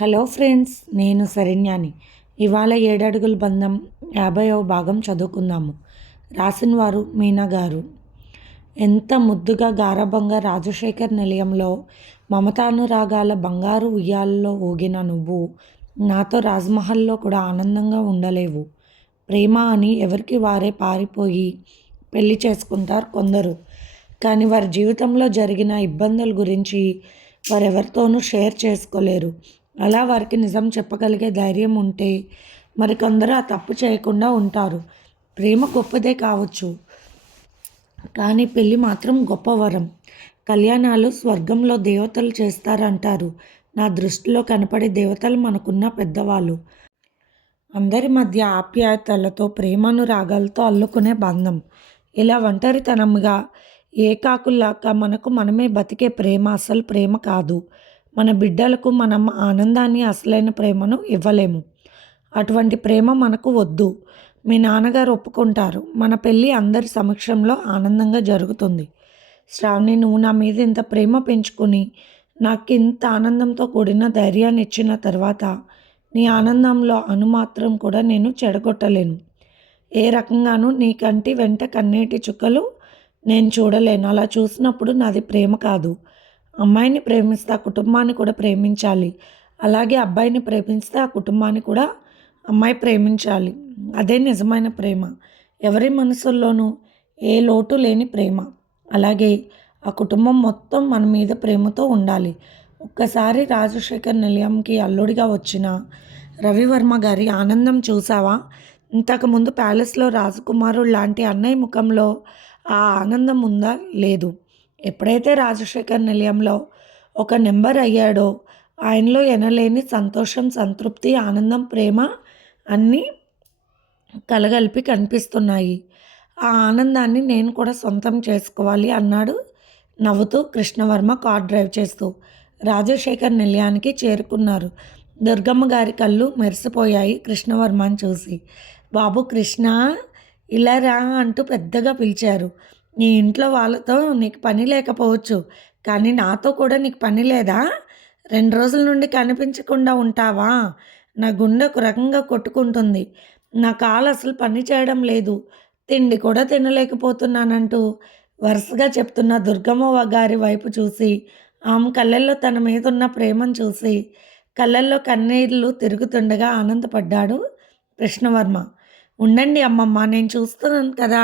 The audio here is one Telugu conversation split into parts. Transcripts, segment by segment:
హలో ఫ్రెండ్స్ నేను శరణ్యాని. ఇవాళ ఏడడుగుల బంధం యాభైవ భాగం చదువుకుందాము. రాసిన వారు మీనా గారు. ఎంత ముద్దుగా గారాబంగా రాజశేఖర్ నిలయంలో మమతానురాగాల బంగారు ఉయ్యాలలో ఊగిన నువ్వు నాతో రాజ్మహల్లో కూడా ఆనందంగా ఉండలేవు. ప్రేమ అని ఎవరికి వారే పారిపోయి పెళ్ళి చేసుకుంటారు కొందరు. కానీ వారి జీవితంలో జరిగిన ఇబ్బందుల గురించి వారెవరితోనూ షేర్ చేసుకోలేరు. అలా వారికి నిజం చెప్పగలిగే ధైర్యం ఉంటే మరికొందరు ఆ తప్పు చేయకుండా ఉంటారు. ప్రేమ గొప్పదే కావచ్చు. కానీ పెళ్ళి మాత్రం గొప్ప వరం. కళ్యాణాలు స్వర్గంలో దేవతలు చేస్తారంటారు. నా దృష్టిలో కనపడే దేవతలు మనకున్న పెద్దవాళ్ళు. అందరి మధ్య ఆప్యాయతలతో ప్రేమను రాగాలతో అల్లుకునే బంధం. ఇలా ఒంటరితనంగా ఏకాకుల్లాగా మనకు మనమే బతికే ప్రేమ అసలు ప్రేమ కాదు. మన బిడ్డలకు మనం ఆనందాన్ని అసలైన ప్రేమను ఇవ్వలేము. అటువంటి ప్రేమ మనకు వద్దు. మీ నాన్నగారు ఒప్పుకుంటారు. మన పెళ్ళి అందరి సమక్షంలో ఆనందంగా జరుగుతుంది. శ్రావణి నువ్వు నా మీద ఇంత ప్రేమ పెంచుకుని నాకు ఇంత ఆనందంతో కూడిన ధైర్యాన్ని ఇచ్చిన తర్వాత నీ ఆనందంలో అనుమాత్రం కూడా నేను చెడగొట్టలేను. ఏ రకంగానూ నీ కంటి వెంట కన్నీటి చుక్కలు నేను చూడలేను. అలా చూసినప్పుడు నాది ప్రేమ కాదు. అమ్మాయిని ప్రేమిస్తే ఆ కుటుంబాన్ని కూడా ప్రేమించాలి. అలాగే అబ్బాయిని ప్రేమిస్తే ఆ కుటుంబాన్ని కూడా అమ్మాయి ప్రేమించాలి. అదే నిజమైన ప్రేమ. ఎవరి మనసుల్లోనూ ఏ లోటు లేని ప్రేమ. అలాగే ఆ కుటుంబం మొత్తం మన మీద ప్రేమతో ఉండాలి. ఒక్కసారి రాజశేఖర్ నిలయంకి అల్లుడిగా వచ్చిన రవివర్మ గారి ఆనందం చూసావా? ఇంతకుముందు ప్యాలెస్లో రాజకుమారుడు లాంటి అన్నయ్య ముఖంలో ఆ ఆనందం ఉందా? లేదు. ఎప్పుడైతే రాజశేఖర్ నిలయంలో ఒక నెంబర్ అయ్యాడో ఆయనలో ఎనలేని సంతోషం సంతృప్తి ఆనందం ప్రేమ అన్నీ కలగలిపి కనిపిస్తున్నాయి. ఆ ఆనందాన్ని నేను కూడా సొంతం చేసుకోవాలి అన్నాడు నవ్వుతూ కృష్ణవర్మ కార్ డ్రైవ్ చేస్తూ. రాజశేఖర్ నిలయానికి చేరుకున్నారు. దుర్గమ్మ గారి కళ్ళు మెరిసిపోయాయి కృష్ణవర్మని చూసి. బాబు కృష్ణ ఇలా రా అంటూ పెద్దగా పిలిచారు. నీ ఇంట్లో వాళ్ళతో నీకు పని లేకపోవచ్చు కానీ నాతో కూడా నీకు పని లేదా? రెండు రోజుల నుండి కనిపించకుండా ఉంటావా? నా గుండె ఒక రకంగా కొట్టుకుంటుంది. నా కాలు అసలు పని చేయడం లేదు. తిండి కూడా తినలేకపోతున్నానంటూ వరుసగా చెప్తున్న దుర్గమ్మ గారి వైపు చూసి ఆమె కళ్ళల్లో తన మీద ఉన్న ప్రేమను చూసి కళ్ళల్లో కన్నీళ్ళు తిరుగుతుండగా ఆనందపడ్డాడు కృష్ణవర్మ. ఉండండి అమ్మమ్మ నేను చూస్తున్నాను కదా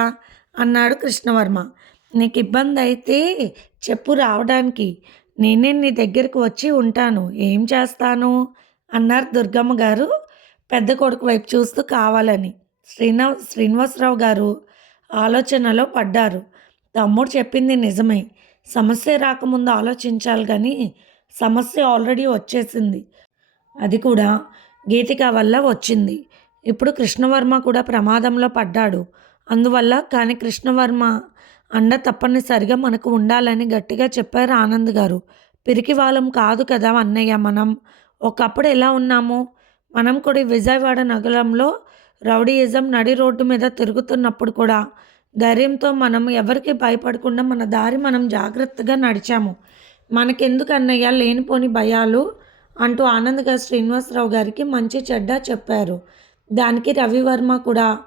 అన్నాడు కృష్ణవర్మ. నీకు ఇబ్బంది అయితే చెప్పు రావడానికి. నేనే నీ దగ్గరకు వచ్చి ఉంటాను. ఏం చేస్తాను? అన్నారు దుర్గమ్మ గారు పెద్ద కొడుకు వైపు చూస్తూ కావాలని. శ్రీనా శ్రీనివాసరావు గారు ఆలోచనలో పడ్డారు. తమ్ముడు చెప్పింది నిజమే. సమస్య రాకముందు ఆలోచించాలి కానీ సమస్య ఆల్రెడీ వచ్చేసింది. అది కూడా గీతిక వల్ల వచ్చింది. ఇప్పుడు కృష్ణవర్మ కూడా ప్రమాదంలో పడ్డాడు. అందువల్ల కానీ కృష్ణవర్మ అండ తప్పనిసరిగా మనకు ఉండాలని గట్టిగా చెప్పారు ఆనంద్ గారు. పిరికి వాళ్ళం కాదు కదా అన్నయ్య మనం. ఒకప్పుడు ఎలా ఉన్నాము? మనం కూడా విజయవాడ నగరంలో రౌడీయిజం నడి రోడ్డు మీద తిరుగుతున్నప్పుడు కూడా ధైర్యంతో మనం ఎవరికి భయపడకుండా మన దారి మనం జాగ్రత్తగా నడిచాము. మనకెందుకు అన్నయ్య లేనిపోని భయాలు? అంటూ ఆనంద్ గారు శ్రీనివాసరావు గారికి మంచి చెడ్డ చెప్పారు. దానికి రవివర్మ కూడా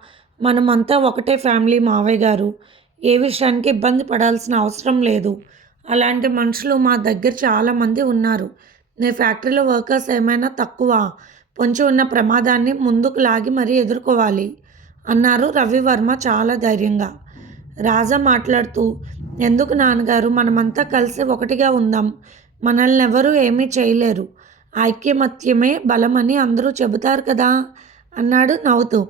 మనమంతా ఒకటే ఫ్యామిలీ మావయ్య గారు. ఏ విషయానికి ఇబ్బంది పడాల్సిన అవసరం లేదు. అలాంటి మనుషులు మా దగ్గర చాలామంది ఉన్నారు. నీ ఫ్యాక్టరీలో వర్కర్స్ ఏమైనా తక్కువ. పొంచి ఉన్న ప్రమాదాన్ని ముందుకు లాగి మరీ ఎదుర్కోవాలి. అన్నారు రవివర్మ చాలా ధైర్యంగా. రాజా మాట్లాడుతూ ఎందుకు నాన్నగారు? మనమంతా కలిసి ఒకటిగా ఉందాం. మనల్ని ఎవరూ ఏమీ చేయలేరు. ఐక్యమత్యమే బలమని అందరూ చెబుతారు కదా అన్నాడు నవ్వుతూ.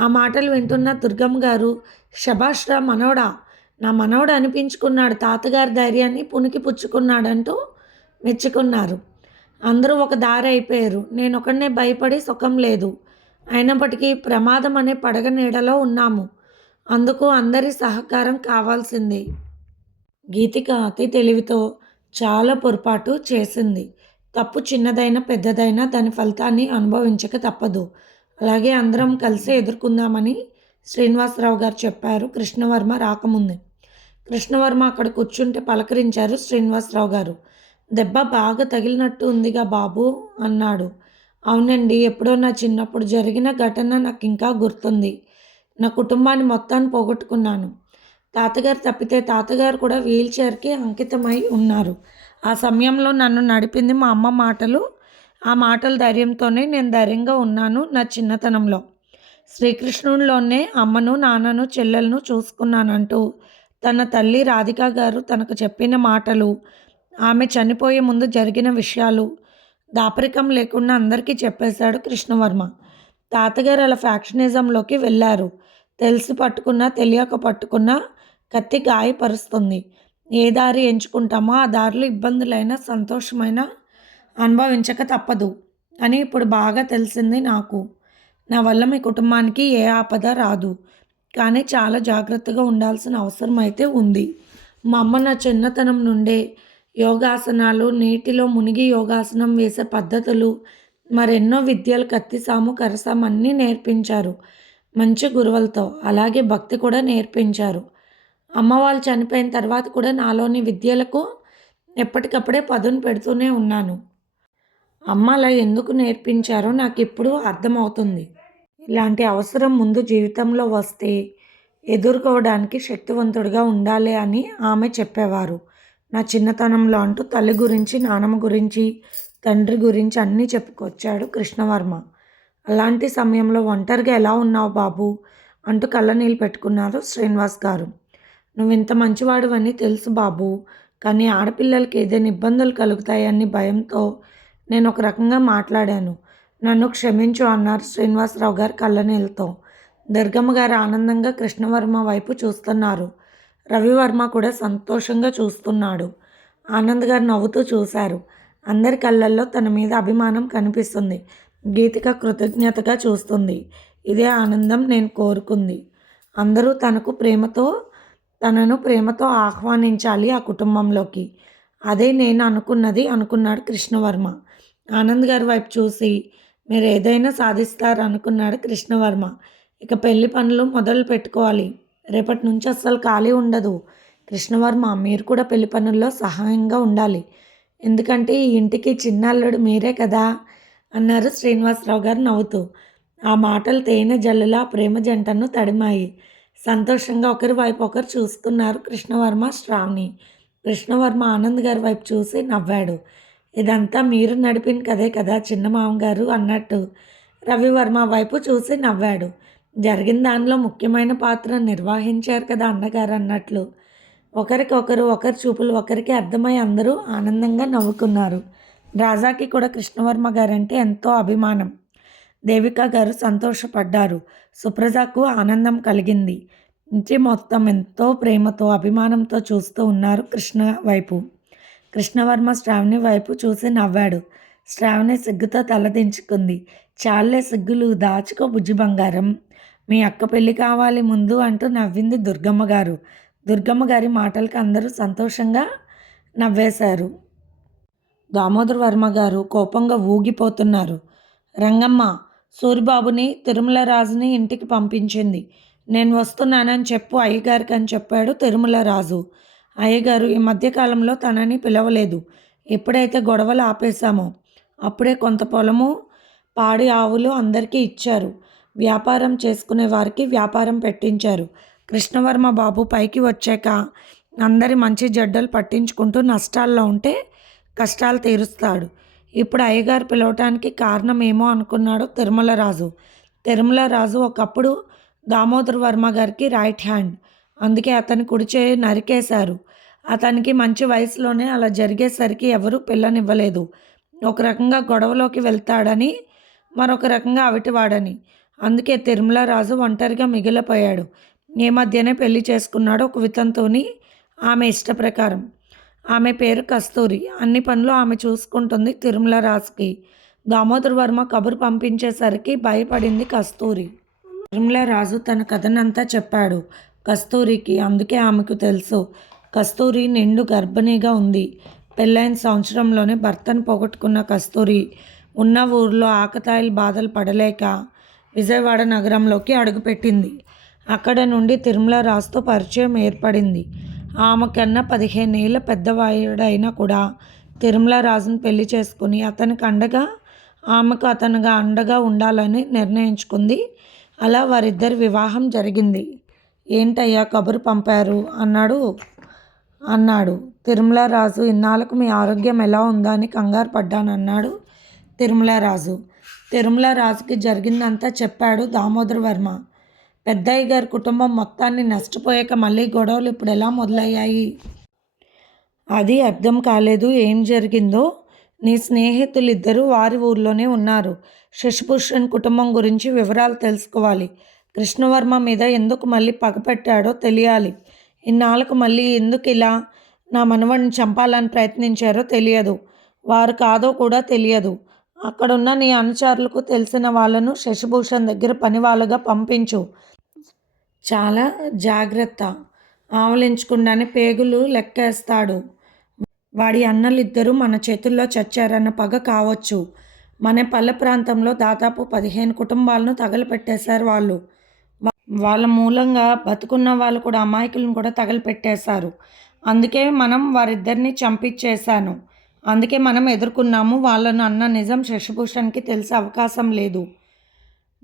ఆ మాటలు వింటున్న దుర్గమ్మ గారు శభాష్రా మనోడా నా మనవడు అనిపించుకున్నాడు తాతగారి ధైర్యాన్ని పునికి పుచ్చుకున్నాడంటూ మెచ్చుకున్నారు. అందరూ ఒక దారి అయిపోయారు. నేను ఒకనే భయపడి సుఖం లేదు. అయినప్పటికీ ప్రమాదం అనే పడగ నీడలో ఉన్నాము. అందుకు అందరి సహకారం కావాల్సింది. గీతిక అతి తెలివితో చాలా పొరపాటు చేసింది. తప్పు చిన్నదైనా పెద్దదైనా దాని ఫలితాన్ని అనుభవించక తప్పదు. అలాగే అందరం కలిసి ఎదుర్కొందామని శ్రీనివాసరావు గారు చెప్పారు. కృష్ణవర్మ రాకముందే. కృష్ణవర్మ అక్కడ కూర్చుంటే పలకరించారు శ్రీనివాసరావు గారు. దెబ్బ బాగా తగిలినట్టు ఉందిగా బాబు అన్నాడు. అవునండి ఎప్పుడో నా చిన్నప్పుడు జరిగిన ఘటన నాకు ఇంకా గుర్తుంది. నా కుటుంబాన్ని మొత్తాన్ని పోగొట్టుకున్నాను. తాతగారు తప్పితే తాతగారు కూడా వీల్ చైర్కి అంకితమై ఉన్నారు. ఆ సమయంలో నన్ను నడిపింది మా అమ్మ మాటలు ఆ మాటల ధైర్యంతోనే నేను ధైర్యంగా ఉన్నాను నా చిన్నతనంలో. శ్రీకృష్ణుడిలోనే అమ్మను నాన్నను చెల్లెలను చూసుకున్నానంటూ తన తల్లి రాధిక గారు తనకు చెప్పిన మాటలు ఆమె చనిపోయే ముందు జరిగిన విషయాలు దాపరికం లేకుండా అందరికీ చెప్పేశాడు కృష్ణవర్మ. తాతగారు అలా ఫ్యాక్షనిజంలోకి వెళ్ళారు. తెలిసి పట్టుకున్నా తెలియక పట్టుకున్నా కత్తి గాయపరుస్తుంది. ఏ దారి ఎంచుకుంటామో ఆ దారిలో ఇబ్బందులైనా సంతోషమైన అనుభవించక తప్పదు అని ఇప్పుడు బాగా తెలిసింది నాకు. నా వల్ల మీ కుటుంబానికి ఏ ఆపద రాదు. కానీ చాలా జాగ్రత్తగా ఉండాల్సిన అవసరం అయితే ఉంది. మా అమ్మ నా చిన్నతనం నుండే యోగాసనాలు నీటిలో మునిగి యోగాసనం వేసే పద్ధతులు మరెన్నో విద్యలు కత్తిసాము కరసాము అన్నీ నేర్పించారు. మంచి గురువులతో అలాగే భక్తి కూడా నేర్పించారు. అమ్మ వాళ్ళు చనిపోయిన తర్వాత కూడా నాలోని విద్యలకు ఎప్పటికప్పుడే పదును పెడుతూనే ఉన్నాను. అమ్మ అలా ఎందుకు నేర్పించారో నాకు ఇప్పుడు అర్థమవుతుంది. ఇలాంటి అవసరం ముందు జీవితంలో వస్తే ఎదుర్కోవడానికి శక్తివంతుడిగా ఉండాలి అని ఆమె చెప్పేవారు. నా చిన్నతనంలో అంటూ తల్లి గురించి నానమ్మ గురించి తండ్రి గురించి అన్నీ చెప్పుకొచ్చాడు కృష్ణవర్మ. అలాంటి సమయంలో ఒంటరిగా ఎలా ఉన్నావు బాబు? అంటూ కళ్ళనీళ్ళు పెట్టుకున్నారు శ్రీనివాస్ గారు. నువ్వు ఇంత మంచివాడివని తెలుసు బాబు కానీ ఆడపిల్లలకి ఏదైనా ఇబ్బందులు కలుగుతాయని భయంతో నేను ఒక రకంగా మాట్లాడాను. నన్ను క్షమించు అన్నారు శ్రీనివాసరావు గారు కళ్ళనీళ్ళతో. దుర్గమ్మ గారు ఆనందంగా కృష్ణవర్మ వైపు చూస్తున్నారు. రవివర్మ కూడా సంతోషంగా చూస్తున్నాడు. ఆనంద్ గారు నవ్వుతూ చూశారు. అందరి కళ్ళల్లో తన మీద అభిమానం కనిపిస్తుంది. గీతిక కృతజ్ఞతగా చూస్తుంది. ఇదే ఆనందం నేను కోరుకుంది. అందరూ తనకు ప్రేమతో తనను ప్రేమతో ఆహ్వానించాలి ఆ కుటుంబంలోకి. అదే నేను అనుకున్నది అనుకున్నాడు కృష్ణవర్మ. ఆనంద్ గారి వైపు చూసి మీరు ఏదైనా సాధిస్తారు అనుకున్నాడు కృష్ణవర్మ. ఇక పెళ్ళి పనులు మొదలు పెట్టుకోవాలి. రేపటి నుంచి అస్సలు ఖాళీ ఉండదు. కృష్ణవర్మ మీరు కూడా పెళ్ళి పనుల్లో సహాయంగా ఉండాలి. ఎందుకంటే ఈ ఇంటికి చిన్నల్లుడు మీరే కదా అన్నారు శ్రీనివాసరావు గారు నవ్వుతూ. ఆ మాటలు తేనె జల్లులా ప్రేమ జంటను తడిమాయి. సంతోషంగా ఒకరి వైపు ఒకరు చూసుకున్నారు కృష్ణవర్మ శ్రావణి. కృష్ణవర్మ ఆనంద్ గారి వైపు చూసి నవ్వాడు. ఇదంతా మీరు నడిపిన కదే కదా చిన్న మామగారు అన్నట్టు. రవివర్మ వైపు చూసి నవ్వాడు. జరిగిన దానిలో ముఖ్యమైన పాత్ర నిర్వహించారు కదా అన్నగారు అన్నట్లు. ఒకరికొకరు ఒకరి చూపులు ఒకరికి అర్థమై అందరూ ఆనందంగా నవ్వుకున్నారు. రాజాకి కూడా కృష్ణవర్మ గారంటే ఎంతో అభిమానం. దేవిక గారు సంతోషపడ్డారు. సుప్రజకు ఆనందం కలిగింది. ఇంటి మొత్తం ఎంతో ప్రేమతో అభిమానంతో చూస్తూ ఉన్నారు కృష్ణ వైపు. కృష్ణవర్మ శ్రావణి వైపు చూసి నవ్వాడు. శ్రావణి సిగ్గుతో తలదించుకుంది చాలే సిగ్గులు దాచుకో బుజ్జి బంగారం. మీ అక్క పెళ్ళి కావాలి ముందు అంటూ నవ్వింది దుర్గమ్మ గారు. దుర్గమ్మ గారి మాటలకు అందరూ సంతోషంగా నవ్వేశారు. దామోదర్ వర్మ గారు కోపంగా ఊగిపోతున్నారు. రంగమ్మ సూరిబాబుని తిరుమల రాజుని ఇంటికి పంపించింది. నేను వస్తున్నానని చెప్పు అయ్యగారికి అని చెప్పాడు తిరుమల రాజు. అయ్యగారు ఈ మధ్యకాలంలో తనని పిలవలేదు. ఎప్పుడైతే గొడవలు ఆపేశామో అప్పుడే కొంత పొలము పాడి ఆవులు అందరికీ ఇచ్చారు. వ్యాపారం చేసుకునే వారికి వ్యాపారం పెట్టించారు. కృష్ణవర్మ బాబు పైకి వచ్చాక అందరి మంచి జడ్డలు పట్టించుకుంటూ నష్టాల్లో ఉంటే కష్టాలు తీరుస్తాడు. ఇప్పుడు అయ్యగారు పిలవటానికి కారణం ఏమో అనుకున్నాడు తిరుమల రాజు తిరుమల రాజు ఒకప్పుడు దామోదర్ వర్మ గారికి రైట్ హ్యాండ్. అందుకే అతని కుడిచే నరికేశారు. అతనికి మంచి వయసులోనే అలా జరిగేసరికి ఎవరు పిల్లనివ్వలేదు. ఒక రకంగా గొడవలోకి వెళ్తాడని మరొక రకంగా అవిటివాడని. అందుకే తిరుమల రాజు ఒంటరిగా మిగిలిపోయాడు. ఈ మధ్యనే పెళ్ళి చేసుకున్నాడు ఒక వితంతోని ఆమె ఇష్ట ప్రకారం ఆమె పేరు కస్తూరి. అన్ని పనులు ఆమె చూసుకుంటుంది తిరుమల రాజుకి. దామోదర్ వర్మ కబురు పంపించేసరికి భయపడింది కస్తూరి. తిరుమల రాజు తన కథనంతా చెప్పాడు. కస్తూరికి అందుకే ఆమెకు తెలుసు. కస్తూరి నిండు గర్భిణీగా ఉంది. పెళ్ళైన సంవత్సరంలోనే భర్తను పోగొట్టుకున్న కస్తూరి ఉన్న ఊర్లో ఆకతాయిల బాధలు పడలేక విజయవాడ నగరంలోకి అడుగుపెట్టింది. అక్కడ నుండి తిరుమల రాజుతో పరిచయం ఏర్పడింది. ఆమె కన్నా పదిహేనేళ్ళ పెద్దవాయుడైనా కూడా తిరుమల రాజును పెళ్ళి చేసుకుని అతనికి అండగా ఆమెకు అతనుగా అండగా ఉండాలని నిర్ణయించుకుంది. అలా వారిద్దరి వివాహం జరిగింది. ఏంటయ్యా కబురు పంపారు? అన్నాడు. అన్నాడు. తిరుమల రాజు ఇన్నాళ్ళకు మీ ఆరోగ్యం ఎలా ఉందా అని కంగారు పడ్డానన్నాడు తిరుమల రాజు తిరుమల రాజుకి జరిగిందంతా చెప్పాడు దామోదర వర్మ. పెద్దయ్య గారి కుటుంబం మొత్తాన్ని నష్టపోయాక మళ్ళీ గొడవలు ఇప్పుడు ఎలా మొదలయ్యాయి? అది అర్థం కాలేదు. ఏం జరిగిందో? నీ స్నేహితులు ఇద్దరు వారి ఊర్లోనే ఉన్నారు. శశిభూషణ్ కుటుంబం గురించి వివరాలు తెలుసుకోవాలి. కృష్ణవర్మ మీద ఎందుకు మళ్ళీ పగపెట్టాడో తెలియాలి. ఇన్నాళ్ళకు మళ్ళీ ఎందుకు ఇలా నా మనవడిని చంపాలని ప్రయత్నించారో తెలియదు. వారు కాదో కూడా తెలియదు. అక్కడున్న నీ అనుచరులకు తెలిసిన వాళ్ళను శశిభూషణ్ దగ్గర పని వాళ్ళుగా పంపించు. చాలా జాగ్రత్త. ఆవలించకుండానే పేగులు లెక్కేస్తాడు. వాడి అన్నలిద్దరూ మన చేతుల్లో చచ్చారన్న పగ కావచ్చు. మన పల్లె ప్రాంతంలో దాదాపు పదిహేను కుటుంబాలను తగలపెట్టేశారు వాళ్ళు. వాళ్ళ మూలంగా బతుకున్న వాళ్ళు కూడా అమాయకులను కూడా తగలపెట్టేశారు. అందుకే మనం వారిద్దరిని చంపించేశాను అందుకే మనం ఎదుర్కొన్నాము. వాళ్ళను అన్న నిజం శశిభూషణ్కి తెలిసే అవకాశం లేదు.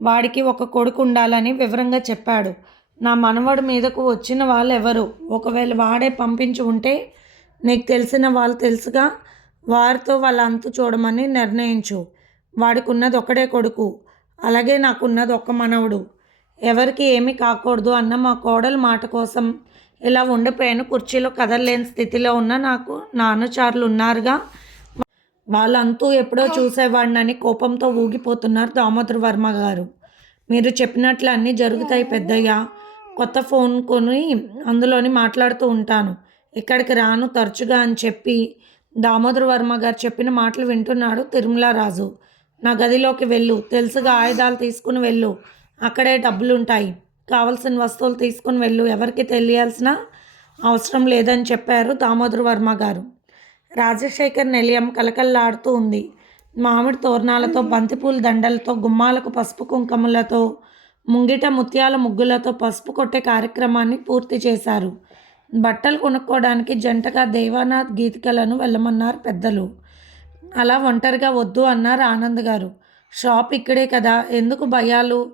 వాడికి ఒక కొడుకు ఉండాలని వివరంగా చెప్పాడు. నా మనవడి మీదకు వచ్చిన వాళ్ళు ఎవరు ఒకవేళ వాడే పంపించి ఉంటే నీకు తెలిసిన వాళ్ళు తెలుసుగా? వారితో వాళ్ళ అంతు చూడమని నిర్ణయించు. వాడికి ఉన్నది ఒకడే కొడుకు. అలాగే నాకున్నది ఒక్క మనవడు. ఎవరికి ఏమీ కాకూడదు అన్న మా కోడలు మాట కోసం. ఇలా ఉండిపోయాను. కుర్చీలో కదలలేని స్థితిలో ఉన్న నాకు నాన్నచారులు ఉన్నారుగా వాళ్ళంతూ ఎప్పుడో చూసేవాడినని కోపంతో ఊగిపోతున్నారు దామోదర్ వర్మ గారు. మీరు చెప్పినట్లు అన్నీ జరుగుతాయి పెద్దయ్య. కొత్త ఫోన్ కొని అందులోని మాట్లాడుతూ ఉంటాను. ఇక్కడికి రాను తరచుగా అని చెప్పి దామోదర్ వర్మ గారు చెప్పిన మాటలు వింటున్నాడు తిరుమల రాజు నా గదిలోకి వెళ్ళు. తెలుసుగా ఆయుధాలు తీసుకుని వెళ్ళు. అక్కడే డబ్బులు ఉంటాయి కావలసిన వస్తువులు తీసుకుని వెళ్ళు. ఎవరికి తెలియాల్సిన అవసరం లేదని చెప్పారు దామోదర్ వర్మ గారు. రాజశేఖర్ నిలయం కలకల్లాడుతూ ఉంది. మామిడి తోరణాలతో బంతిపూల దండలతో గుమ్మాలకు పసుపు కుంకుమలతో ముంగిట ముత్యాల ముగ్గులతో పసుపు కొట్టే కార్యక్రమాన్ని పూర్తి చేశారు. బట్టలు కొనుక్కోవడానికి జంటగా దేవానాథ్ గీతికలను వెళ్ళమన్నారు పెద్దలు. అలా ఒంటరిగా వద్దు అన్నారు ఆనంద్ గారు. షాప్ ఇక్కడే కదా. ఎందుకు భయాలు?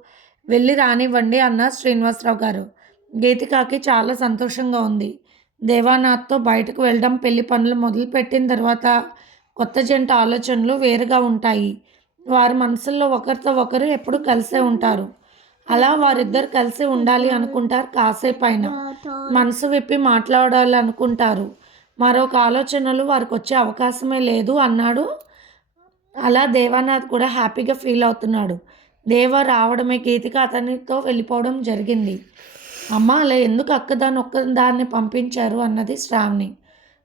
వెళ్ళి రానివ్వండి అన్నారు శ్రీనివాసరావు గారు. గీతికాకి చాలా సంతోషంగా ఉంది. దేవానాథ్తో బయటకు వెళ్ళడం పెళ్ళి పనులు మొదలుపెట్టిన తర్వాత కొత్త జంట ఆలోచనలు వేరుగా ఉంటాయి. వారి మనసుల్లో ఒకరితో ఒకరు ఎప్పుడు కలిసే ఉంటారు. అలా వారిద్దరు కలిసి ఉండాలి అనుకుంటారు కాసేపు అయినా మనసు విప్పి మాట్లాడాలి అనుకుంటారు. మరొక ఆలోచనలు వారికి వచ్చే అవకాశమే లేదు అన్నాడు. అలా దేవానాథ్ కూడా హ్యాపీగా ఫీల్ అవుతున్నాడు. దేవ రావడమే కేతిక అతనితో వెళ్ళిపోవడం జరిగింది. అమ్మ అలా ఎందుకు అక్కదాన్ని ఒక్కదాన్ని పంపించారు? అన్నది శ్రావణి.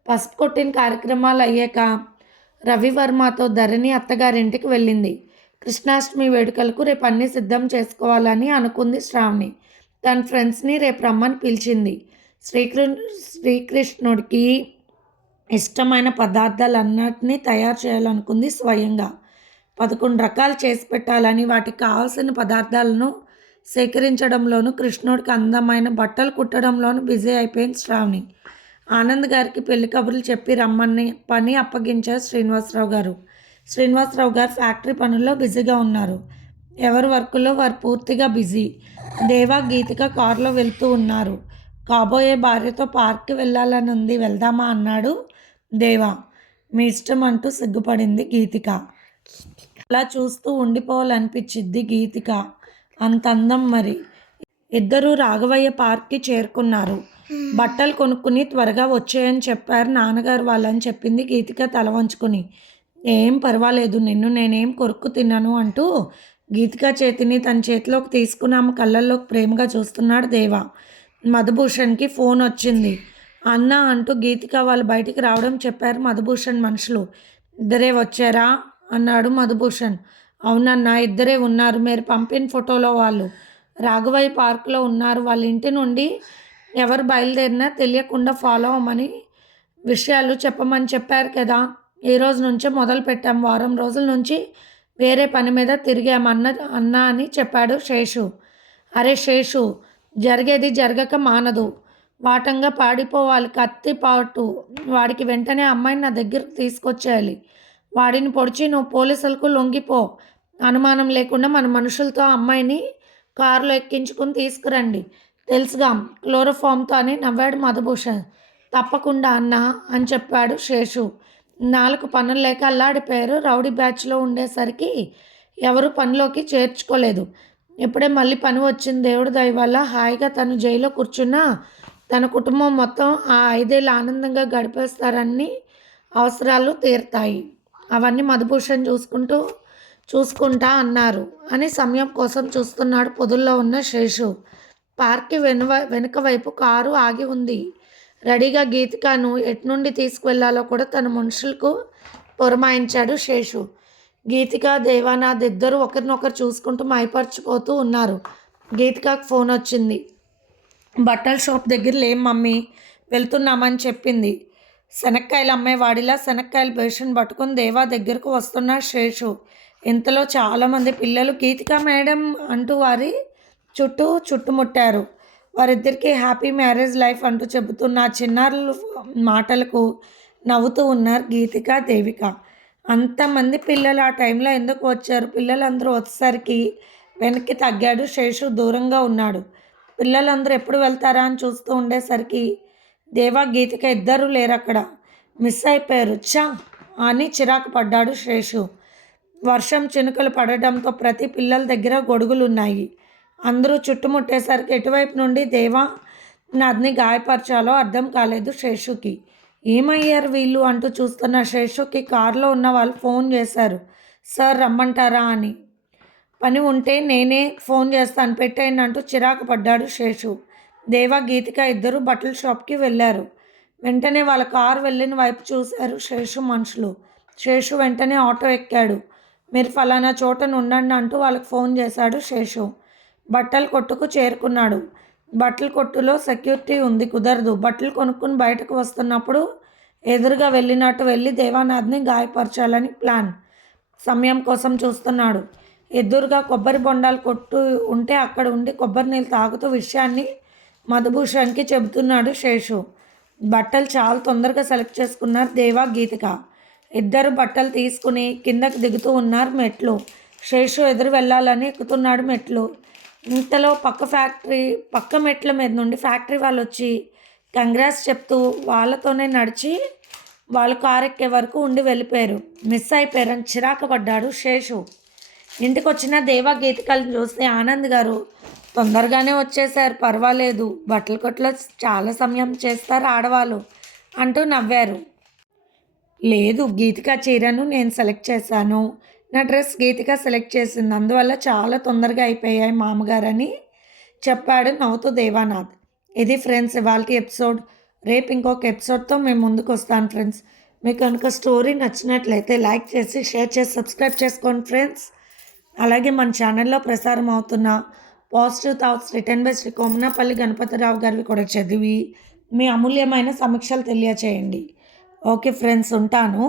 పసుపు కొట్టిన కార్యక్రమాలు అయ్యాక రవివర్మతో ధరణి అత్తగారింటికి వెళ్ళింది. కృష్ణాష్టమి వేడుకలకు రేపు అన్ని సిద్ధం చేసుకోవాలని అనుకుంది శ్రావణి. తన ఫ్రెండ్స్ని రేపు రమ్మని పిలిచింది. శ్రీకృ శ్రీకృష్ణుడికి ఇష్టమైన పదార్థాలన్నిటినీ తయారు చేయాలనుకుంది స్వయంగా. పదకొండు రకాలు చేసి పెట్టాలని వాటికి కావాల్సిన పదార్థాలను సేకరించడంలోనూ కృష్ణుడికి అందమైన బట్టలు కుట్టడంలోనూ బిజీ అయిపోయింది శ్రావణి. ఆనంద్ గారికి పెళ్ళి కబుర్లు చెప్పి రమ్మని పని అప్పగించారు శ్రీనివాసరావు గారు. శ్రీనివాసరావు గారు ఫ్యాక్టరీ పనుల్లో బిజీగా ఉన్నారు. ఎవరి వర్క్లో వారు పూర్తిగా బిజీ. దేవా గీతిక కారులో వెళ్తూ ఉన్నారు. కాబోయే భార్యతో పార్క్కి వెళ్ళాలని ఉంది వెళ్దామా అన్నాడు దేవా. మీ ఇష్టం అంటూ సిగ్గుపడింది గీతిక. అలా చూస్తూ ఉండిపోవాలనిపించింది గీతిక. అంత అందం మరి. ఇద్దరూ రాఘవయ్య పార్క్కి చేరుకున్నారు. బట్టలు కొనుక్కుని త్వరగా వచ్చేయని చెప్పారు నాన్నగారు వాళ్ళని చెప్పింది గీతిక తల వంచుకుని. ఏం పర్వాలేదు నిన్ను నేనేం కొరుక్కు తిన్నాను అంటూ గీతిక చేతిని తన చేతిలోకి తీసుకుని ఆమె కళ్ళల్లోకి ప్రేమగా చూస్తున్నాడు దేవా. మధుభూషణ్కి ఫోన్ వచ్చింది. అన్న అంటూ గీతిక వాళ్ళు బయటికి రావడం చెప్పారు మధుభూషణ్ మనుషులు. ఇద్దరే వచ్చారా? అన్నాడు మధుభూషణ్. అవునన్నా ఇద్దరే ఉన్నారు. మీరు పంపిన ఫోటోలో వాళ్ళు. రాఘవయ్య పార్క్లో ఉన్నారు. వాళ్ళ ఇంటి నుండి ఎవరు బయలుదేరినా తెలియకుండా ఫాలో అవ్వమని విషయాలు చెప్పమని చెప్పారు కదా. ఈ రోజు నుంచే మొదలు పెట్టాం. వారం రోజుల నుంచి వేరే పని మీద తిరిగామన్న అన్న అని చెప్పాడు శేషు. అరే శేషు జరిగేది జరగక మానదు. వాటంగా పాడిపోవాలి. కత్తి పాటు వాడికి వెంటనే అమ్మాయిని నా దగ్గరకు తీసుకొచ్చేయాలి. వాడిని పొడిచి నువ్వు పోలీసులకు లొంగిపో. అనుమానం లేకుండా మన మనుషులతో అమ్మాయిని కారులో ఎక్కించుకుని తీసుకురండి. తెలుసుగా క్లోరోఫామ్తో అని నవ్వాడు మధుభూషణ్. తప్పకుండా అన్న అని చెప్పాడు శేషు. నాలుగు పనులు లేక అల్లాడిపోయారు రౌడీ బ్యాచ్లో ఉండేసరికి ఎవరు పనిలోకి చేర్చుకోలేదు. ఇప్పుడే మళ్ళీ పని వచ్చింది. దేవుడు దయ వల్ల హాయిగా తను జైల్లో కూర్చున్నా తన కుటుంబం మొత్తం ఆ ఐదేళ్ళు ఆనందంగా గడిపేస్తారని అవసరాలు తీరుతాయి. అవన్నీ మధుభూషణ్ చూసుకుంటూ చూసుకుంటా అన్నారు. అని సమయం కోసం చూస్తున్నాడు పొదుల్లో ఉన్న శేషు. పార్క్కి వెనువ వెనుక వైపు కారు ఆగి ఉంది. రెడీగా గీతికను ఎట్నుండి తీసుకువెళ్ళాలో కూడా తన మనుషులకు పురమాయించాడు శేషు. గీతిక దేవానాథ్ ఇద్దరు ఒకరినొకరు చూసుకుంటూ మైపర్చిపోతూ ఉన్నారు. గీతికకు ఫోన్ వచ్చింది. బట్టల షాప్ దగ్గర లేం మమ్మీ వెళ్తున్నామని చెప్పింది. శనక్కాయలు అమ్మేవాడిలా శనక్కాయలు బేషన్ పట్టుకుని దేవా దగ్గరకు వస్తున్న శేషు. ఇంతలో చాలామంది పిల్లలు గీతిక మేడం అంటూ వారి చుట్టూ చుట్టుముట్టారు. వారిద్దరికీ హ్యాపీ మ్యారేజ్ లైఫ్ అంటూ చెబుతున్న చిన్నారులు మాటలకు నవ్వుతూ ఉన్నారు గీతిక దేవిక. అంతమంది పిల్లలు ఆ టైంలో ఎందుకు వచ్చారు? పిల్లలందరూ వచ్చేసరికి వెనక్కి తగ్గాడు శేషు దూరంగా ఉన్నాడు. పిల్లలందరూ ఎప్పుడు వెళ్తారా? అని చూస్తూ ఉండేసరికి దేవా గీతిక ఇద్దరు లేరు అక్కడ మిస్ అయిపోయారు. చా అని చిరాకు పడ్డాడు శేషు. వర్షం చినుకలు పడడంతో ప్రతి పిల్లల దగ్గర గొడుగులు ఉన్నాయి అందరూ చుట్టుముట్టేసరికి ఎటువైపు నుండి దేవా నదిని గాయపరచాలో అర్థం కాలేదు శేషుకి. ఏమయ్యారు వీళ్ళు అంటూ చూస్తున్న శేషుకి కారులో ఉన్న వాళ్ళు ఫోన్ చేశారు. సార్ రమ్మంటారా అని. పని ఉంటే నేనే ఫోన్ చేస్తాను పెట్టేయండి అంటూ చిరాకు పడ్డాడు శేషు. దేవా గీతిక ఇద్దరు బట్టల షాప్కి వెళ్ళారు. వెంటనే వాళ్ళ కారు వెళ్ళిన వైపు చూశారు శేషు మనుషులు. శేషు వెంటనే ఆటో ఎక్కాడు. మీరు ఫలానా చోటను ఉండండి అంటూ వాళ్ళకి ఫోన్ చేశాడు శేషు. బట్టల కొట్టుకు చేరుకున్నాడు. బట్టల కొట్టులో సెక్యూరిటీ ఉంది కుదరదు. బట్టలు కొనుక్కుని బయటకు వస్తున్నప్పుడు ఎదురుగా వెళ్ళినట్టు వెళ్ళి దేవానాథ్ని గాయపరచాలని ప్లాన్. సమయం కోసం చూస్తున్నాడు. ఎదురుగా కొబ్బరి బొండాలు కొట్టు ఉంటే అక్కడ ఉండి కొబ్బరి నీళ్ళు తాగుతూ విషయాన్ని మధుభూషణ్కి చెబుతున్నాడు శేషు. బట్టలు చాలా తొందరగా సెలెక్ట్ చేసుకున్నారు దేవా గీతిక. ఇద్దరు బట్టలు తీసుకుని కిందకు దిగుతూ ఉన్నారు మెట్లు. శేషు ఎదురు వెళ్ళాలని ఎక్కుతున్నాడు మెట్లు. ఇంతలో పక్క ఫ్యాక్టరీ పక్క మెట్ల మీద నుండి ఫ్యాక్టరీ వాళ్ళు వచ్చి కంగ్రాస్ చెప్తూ వాళ్ళతోనే నడిచి వాళ్ళు కారు ఎక్కే వరకు ఉండి వెళ్ళిపోయారు. మిస్ అయిపోయారని చిరాకు పడ్డాడు శేషు. ఇంటికి వచ్చిన దేవా గీతికలను చూస్తే ఆనంద్ గారు తొందరగానే వచ్చేసారు పర్వాలేదు. బట్టల కొట్లో చాలా సమయం చేస్తారు ఆడవాళ్ళు అంటూ నవ్వారు. లేదు గీతిక చీరను నేను సెలెక్ట్ చేశాను. నా డ్రెస్ గీతిక సెలెక్ట్ చేసింది. అందువల్ల చాలా తొందరగా అయిపోయాయి మామగారని చెప్పాడు నవ్వుతూ దేవానాథ్. ఇది ఫ్రెండ్స్ ఇవాళ ఎపిసోడ్. రేపు ఇంకొక ఎపిసోడ్తో మేము ముందుకు వస్తాను ఫ్రెండ్స్. మీకు కనుక స్టోరీ నచ్చినట్లయితే లైక్ చేసి షేర్ చేసి సబ్స్క్రైబ్ చేసుకోండి ఫ్రెండ్స్. అలాగే మన ఛానల్లో ప్రసారం అవుతున్న positive thoughts written by Shri Komanapalli Ganapathirao గారివి కూడా చదివి మీ అమూల్యమైన సమీక్షలు తెలియచేయండి. ఓకే ఫ్రెండ్స్ ఉంటాను.